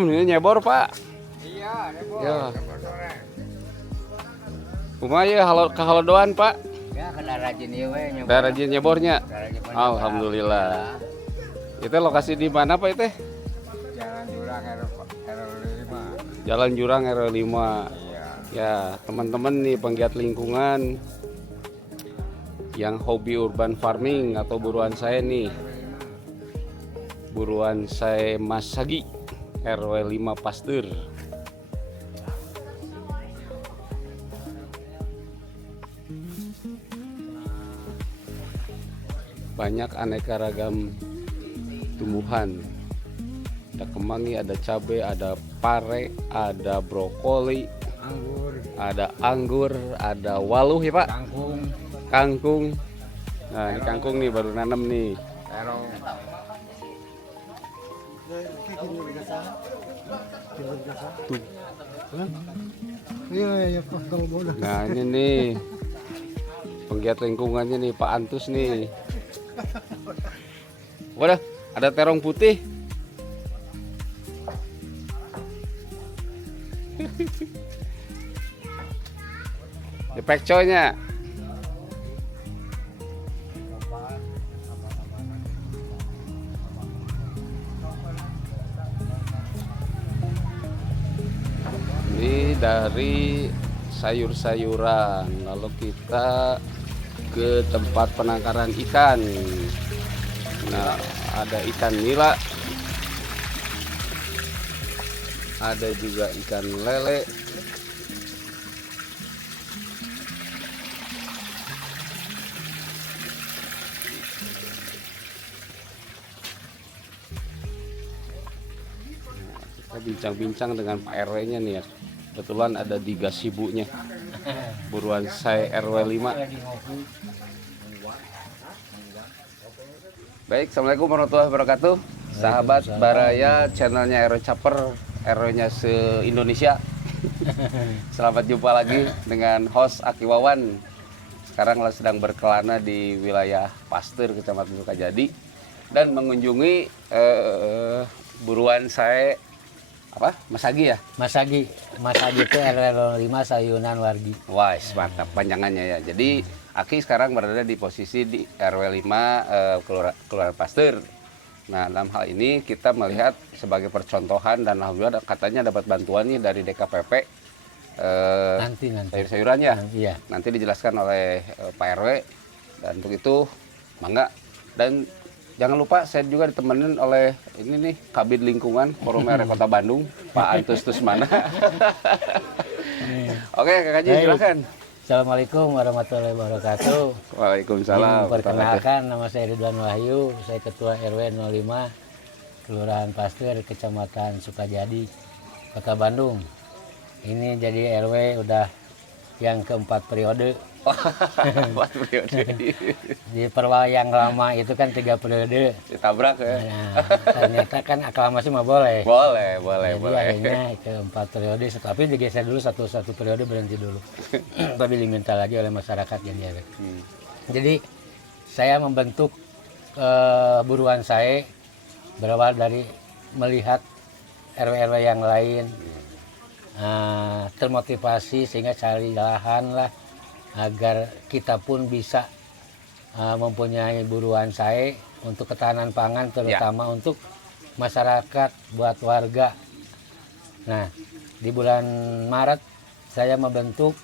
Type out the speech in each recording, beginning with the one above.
ini nyebor Pak. Iya, nyebor. Ya. Nyebor sore. Kumaha ya kahalodoan Pak? Ya, kena rajin ieu we nyebor. Udah rajin nyebornya. Udah rajin nyebor. Alhamdulillah. Itu lokasi di mana Pak itu? Jalan Jurang R5. Jalan Jurang R5. Iya. Ya, teman-teman nih penggiat lingkungan yang hobi urban farming atau buruan saya nih. Buruan saya Mas Sagi RW 5 Pasteur. Banyak aneka ragam tumbuhan. Ada kemangi, ada cabai, ada pare, ada brokoli, Anggur, ada anggur, ada waluh ya Pak, kangkung, kangkung. Nah ini kangkung nih baru nanam nih. terong. Tuh. Iya, kalau bodoh. Nah ini nih penggiat lingkungannya nih Pak Antus nih. Wadah, ada terong putih. Di pekcoynya. Ini dari sayur-sayuran, lalu kita ke tempat penangkaran ikan. Nah, ada ikan nila, ada juga ikan lele. Kita bincang-bincang dengan Pak RW-nya nih ya. Kebetulan ada di gazebo-nya. Buruan saya RW 5. Baik, assalamualaikum warahmatullahi wabarakatuh. Sahabat Baraya, channelnya RW Caper, RW-nya se-Indonesia. Selamat jumpa lagi dengan host Aki Wawan. Sekarang sedang berkelana di wilayah Pasteur, Kecamatan Sukajadi, dan mengunjungi buruan saya Mas Sagi ya? Mas Sagi itu RW 5 Sayunan Wargi. Wah, mantap panjangannya ya. Jadi Aki sekarang berada di posisi di RW 5 Kelurahan Pasteur. Nah, dalam hal ini kita melihat sebagai percontohan dan alhamdulillah katanya dapat bantuan nih dari DKPP. Nanti. Sayur-sayuran ya? Iya. Nanti dijelaskan oleh Pak RW. Dan untuk itu, mangga. Dan jangan lupa saya juga ditemenin oleh ini nih Kabid Lingkungan Forum RW Kota Bandung, Pak Antus Tusmana. Oke, Kak Haji silakan. Assalamualaikum warahmatullahi wabarakatuh. Waalaikumsalam. Perkenalkan, nama saya Ridwan Wahyu, saya Ketua RW 05 Kelurahan Pasteur, Kecamatan Sukajadi, Kota Bandung. Ini jadi RW udah yang keempat periode. Buat periode. Di perwa yang lama itu kan 3 periode. Ditabrak ya? Nah, ternyata kan aklamasi mah boleh. Boleh. Jadi akhirnya keempat periode, tapi digeser dulu satu periode, berhenti dulu. Tapi diminta lagi oleh masyarakat jadi RW. Jadi saya membentuk buruan saya berawal dari melihat RW-RW yang lain, termotivasi sehingga cari lahan lah agar kita pun bisa mempunyai buruan saya untuk ketahanan pangan, terutama untuk masyarakat, buat warga. Nah, di bulan Maret saya membentuk,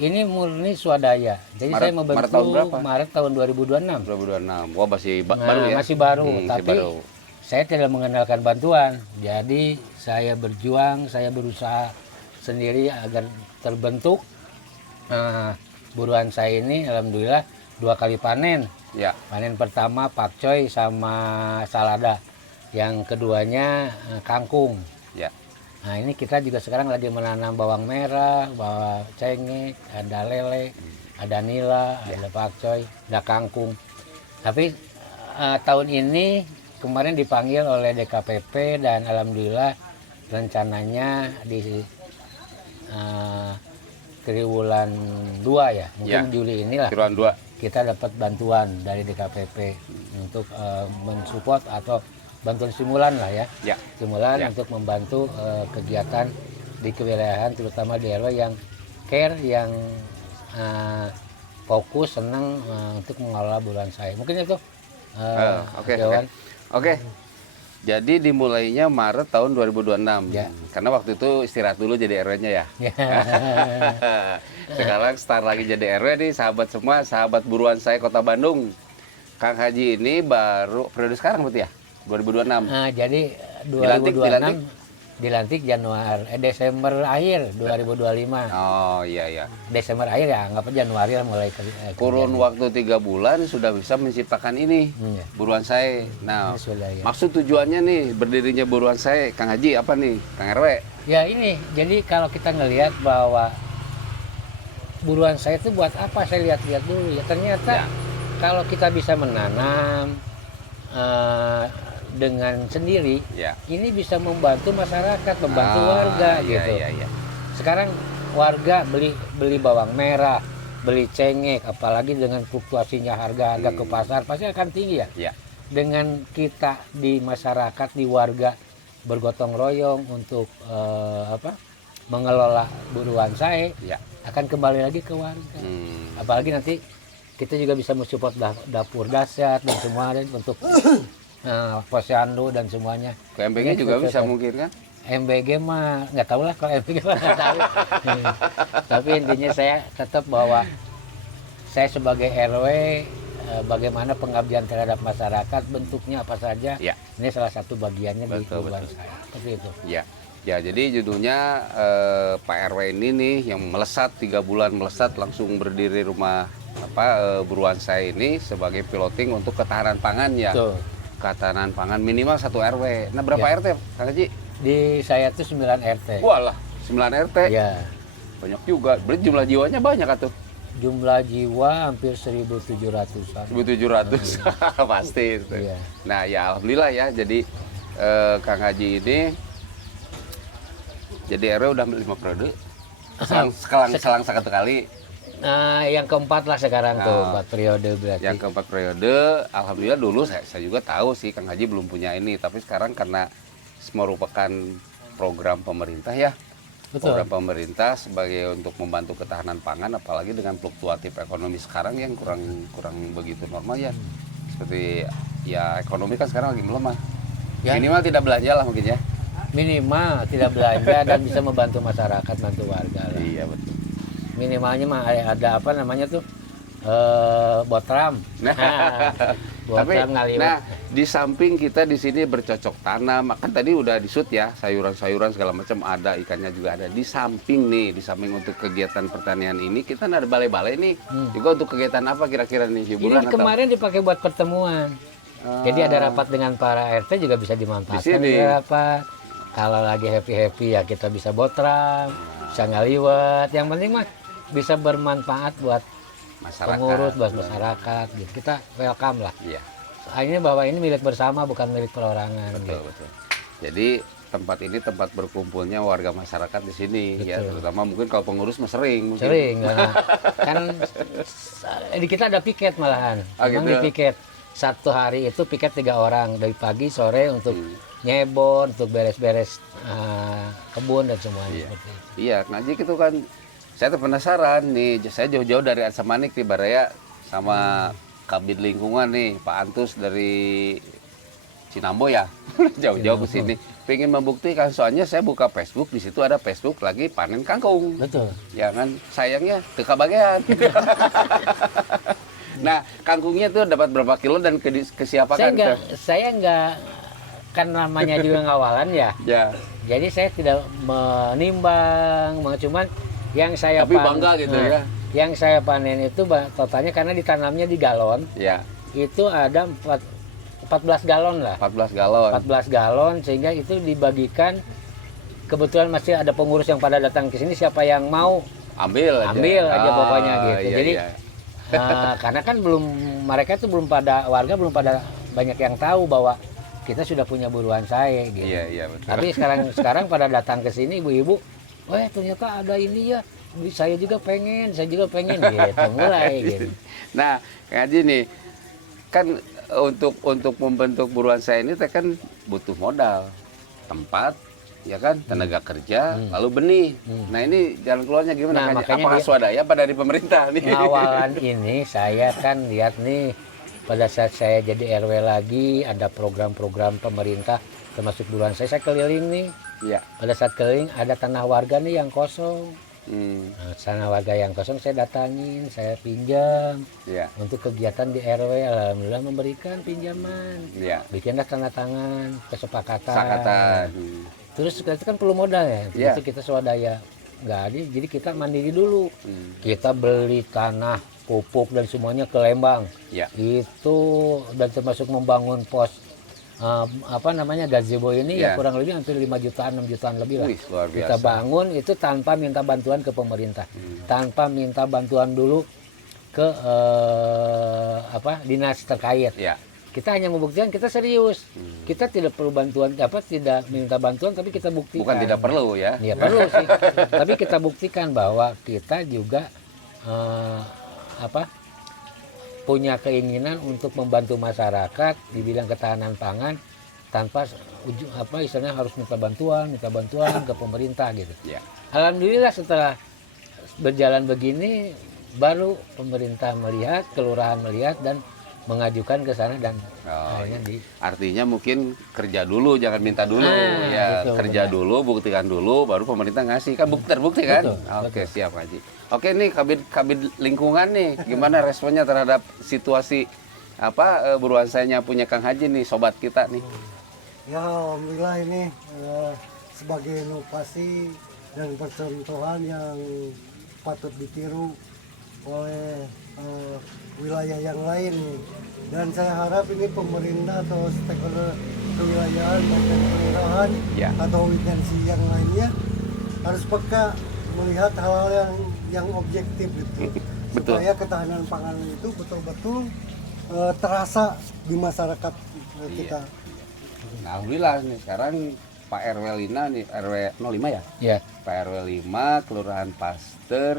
ini murni swadaya. Jadi saya membentuk Maret tahun 2026. 2026. Wah, masih baru ya? Masih baru, tapi baru. Saya tidak mengenalkan bantuan. Jadi saya berjuang, saya berusaha sendiri agar terbentuk. Buruan saya ini alhamdulillah 2 kali panen. Ya. Panen pertama pakcoy sama salada. Yang keduanya kangkung. Ya. Nah, ini kita juga sekarang lagi menanam bawang merah, bawang cengkeh, ada lele, ada nila, ada pakcoy, ada kangkung. Tapi tahun ini kemarin dipanggil oleh DKPP dan alhamdulillah rencananya di triwulan 2 ya, mungkin Juli inilah Triwulan 2 kita dapat bantuan dari DKPP untuk mensupport atau bantuan stimulan lah ya. Ya. Stimulan Ya. untuk membantu kegiatan di kewilayahan terutama di RW yang care, yang fokus, senang untuk mengelola buruan saya. Mungkin itu Oke. Dewan. Oke. Jadi dimulainya Maret tahun 2026. Ya. Karena waktu itu istirahat dulu jadi RW-nya ya. Ya. Sekarang start lagi jadi RW nih, sahabat semua, sahabat buruan saya Kota Bandung. Kang Haji ini baru periode sekarang berarti ya? 2026. Jadi Dilantik? 2026 dilantik Desember akhir 2025. Oh iya. Desember akhir ya, anggap aja Januari lah mulai Kurun waktu 3 bulan sudah bisa menciptakan ini, Iya. buruan saya. Nah, Ini sudah, ya. maksud tujuannya nih berdirinya buruan saya, Kang Haji apa nih, Kang RW? Ya ini, jadi kalau kita ngelihat bahwa buruan saya itu buat apa, saya lihat-lihat dulu ya. Ternyata Ya. kalau kita bisa menanam dengan sendiri, Ya. ini bisa membantu masyarakat, membantu warga iya, gitu. Iya. Sekarang warga beli bawang merah, beli cengek, apalagi dengan fluktuasinya harga ke pasar pasti akan tinggi ya. Ya. Dengan kita di masyarakat, di warga bergotong royong untuk mengelola buruan saya, Ya. akan kembali lagi ke warga. Apalagi nanti kita juga bisa mensupport dapur dasyat dan semua untuk posyandu dan semuanya. Ke MBG juga bisa mungkin kan? MBG mah nggak tahu lah, kalau MBG mah nggak tahu. Tapi intinya saya tetap bahwa saya sebagai RW bagaimana pengabdian terhadap masyarakat, bentuknya apa saja. Ya. Ini salah satu bagiannya di Betul, buruan betul. saya. Seperti itu. Ya. Ya, jadi judulnya Pak RW ini nih yang melesat 3 bulan melesat langsung berdiri rumah buruan saya ini sebagai piloting untuk ketahanan pangan ya. Tuh. Ketahanan pangan minimal 1 RW. Nah, berapa Ya. RT, Kang Haji? Di saya tuh 9 RT. Walah, 9 RT. Ya. Banyak juga. Berarti jumlah jiwanya banyak atuh. Jumlah jiwa hampir 1.700-an. 1.700. Pasti itu. Iya. Nah, ya alhamdulillah ya. Jadi Kang Haji ini jadi RW udah 5 periode. Selang satu kali. Nah, yang keempat lah sekarang tuh, Oh. 4 periode berarti. Yang keempat periode, alhamdulillah dulu saya juga tahu sih Kang Haji belum punya ini, tapi sekarang karena merupakan program pemerintah ya, Betul. program pemerintah sebagai untuk membantu ketahanan pangan, apalagi dengan fluktuatif ekonomi sekarang yang kurang begitu normal ya, seperti ya ekonomi kan sekarang lagi melemah, Ya. minimal tidak belanja lah mungkin ya. Minimal tidak belanja dan bisa membantu masyarakat, bantu warga lah. Iya betul. Minimalnya mah ada apa namanya tuh, botram. Tapi, Botram ngaliwat. nah di samping kita di sini bercocok tanam, kan tadi udah disut ya sayuran-sayuran segala macam ada, ikannya juga ada. Di samping untuk kegiatan pertanian ini kita ada balai-balai nih juga untuk kegiatan apa kira-kira nih, hiburan Ini kemarin dipakai buat pertemuan. Jadi ada rapat dengan para RT juga bisa dimanfaatkan. Di sini. Ada rapat. Kalau lagi happy ya kita bisa botram, bisa ngaliwat. Yang penting mah bisa bermanfaat buat masyarakat, pengurus, buat masyarakat. Gitu. Kita welcome lah. Iya, Akhirnya bahwa ini milik bersama, bukan milik perorangan. betul gitu. betul. Jadi tempat ini tempat berkumpulnya warga masyarakat di sini ya, Betul. terutama mungkin kalau pengurus mah sering mungkin. Sering kan di kita ada piket malahan. Ah, Memang gitu. di piket satu hari itu piket 3 orang dari pagi sore untuk nyebon, untuk beres-beres kebun dan semuanya. Iya. Seperti itu. Iya, ngaji gitu kan. Saya tuh penasaran nih, saya jauh-jauh dari Asamanik di Baraya sama Kabid Lingkungan nih, Pak Antus dari Cinambo ya. Jauh-jauh ke sini. Pengen membuktikan, soalnya saya buka Facebook, di situ ada Facebook lagi panen kangkung. Betul. Ya kan, sayangnya teka bagian. Nah, kangkungnya tuh dapat berapa kilo dan kesiapan Saya nggak kan namanya juga ngawalan ya. Ya, Jadi saya tidak menimbang, cuman yang saya tapi bangga gitu ya. Yang saya panen itu totalnya karena ditanamnya di galon, Ya, itu ada 14 galon lah. 14 galon. 14 galon sehingga itu dibagikan. Kebetulan masih ada pengurus yang pada datang ke sini, siapa yang mau Ambil aja pokoknya gitu. Iya, Jadi iya. karena kan mereka itu warga belum pada banyak yang tahu bahwa kita sudah punya buruan saya gitu. Iya, iya betul. Tapi sekarang pada datang ke sini ibu-ibu, wah ternyata ada ini ya, saya juga pengen gitu, mulai gitu. Nah, Kang Haji nih, kan untuk membentuk buruan saya ini teh kan butuh modal, tempat, ya kan, tenaga kerja, lalu benih. Nah ini jalan keluarnya gimana? Nah, Kak? makanya Apakah swadaya apa dari pemerintah nih? Awalan ini saya kan lihat nih pada saat saya jadi RW lagi ada program-program pemerintah termasuk buruan saya keliling nih. Iya. Pada saat keliling ada tanah warga nih yang kosong. Hmm, Nah, tanah warga yang kosong saya datangin, saya pinjam iya. untuk kegiatan di RW. Alhamdulillah memberikan pinjaman. Iya. Bikinlah tanda tangan kesepakatan. Kesepakatan. Terus itu kan perlu modal ya. Iya. Itu kita swadaya nggak ada, jadi kita mandiri dulu. Hmm, Kita beli tanah, pupuk dan semuanya ke Lembang. Iya. Itu dan termasuk membangun pos gazebo ini Iya. ya kurang lebih hampir 5 jutaan, 6 jutaan lebih lah. Wih, luar biasa. Kita bangun itu tanpa minta bantuan ke pemerintah. Tanpa minta bantuan dulu ke dinas terkait. Iya. Kita hanya membuktikan kita serius. Kita tidak perlu bantuan, tidak minta bantuan, tapi kita buktikan. Bukan tidak perlu ya. Ya perlu sih. Tapi kita buktikan bahwa kita juga punya keinginan untuk membantu masyarakat di bidang ketahanan pangan tanpa istilahnya harus minta bantuan ke pemerintah gitu. Iya. Alhamdulillah setelah berjalan begini baru pemerintah melihat, kelurahan melihat dan mengajukan ke sana dan akhirnya di Artinya mungkin kerja dulu, jangan minta dulu. Nah, Ya, itu kerja benar. dulu, buktikan dulu, baru pemerintah ngasih. Kan terbukti kan? Betul, Oke, siap Haji. Oke nih kabid lingkungan nih, gimana responnya terhadap situasi buruan sayanya punya Kang Haji nih, sobat kita nih. Ya alhamdulillah ini sebagai inovasi dan percontohan yang patut ditiru oleh wilayah yang lain nih. Dan saya harap ini pemerintah atau stakeholder kewilayahan baik kelurahan Ya. atau wilayah yang lainnya harus peka melihat hal-hal yang objektif gitu. Betul. Supaya ketahanan pangan itu betul-betul terasa di masyarakat kita. Nah, alhamdulillah nih sekarang Pak RW Lina nih, RW 05 ya? ya Pak RW 5, Kelurahan Paster,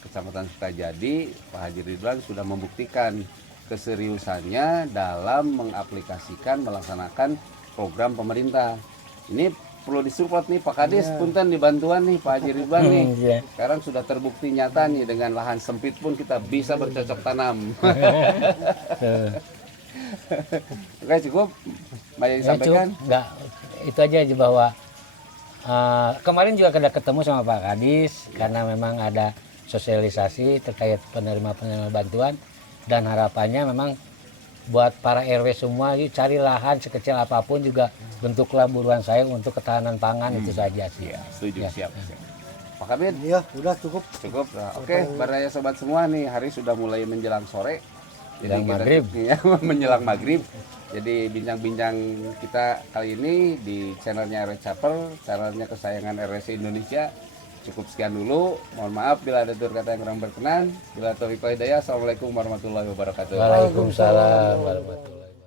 Kecamatan Sukajadi, Pak Haji Ridwan sudah membuktikan keseriusannya dalam mengaplikasikan, melaksanakan program pemerintah. Ini perlu disupport nih Pak Kades, punten dibantuan nih Pak Haji Ridwan nih. Iya. Sekarang sudah terbukti nyata nih dengan lahan sempit pun kita bisa bercocok tanam. Oke, cukup. Banyak disampaikan. Enggak, itu aja bahwa kemarin juga kita ketemu sama Pak Kadis karena memang ada sosialisasi terkait penerima bantuan dan harapannya memang buat para RW semua yuk cari lahan sekecil apapun juga bentuklah buruan saya untuk ketahanan pangan itu saja sih. Iya, setuju, Ya. siap. Pak Kabid, Ya udah cukup. cukup. Nah, oke, baraya sobat semua nih, hari sudah mulai menjelang sore. Menjelang kita maghrib. ya, menjelang maghrib. Jadi bincang-bincang kita kali ini di channelnya RW Caper, channelnya kesayangan RWC Indonesia. Cukup sekian dulu. Mohon maaf bila ada tutur kata yang kurang berkenan. Bila taufiq wal hidayah. Assalamualaikum warahmatullahi wabarakatuh. Waalaikumsalam warahmatullahi wabarakatuh.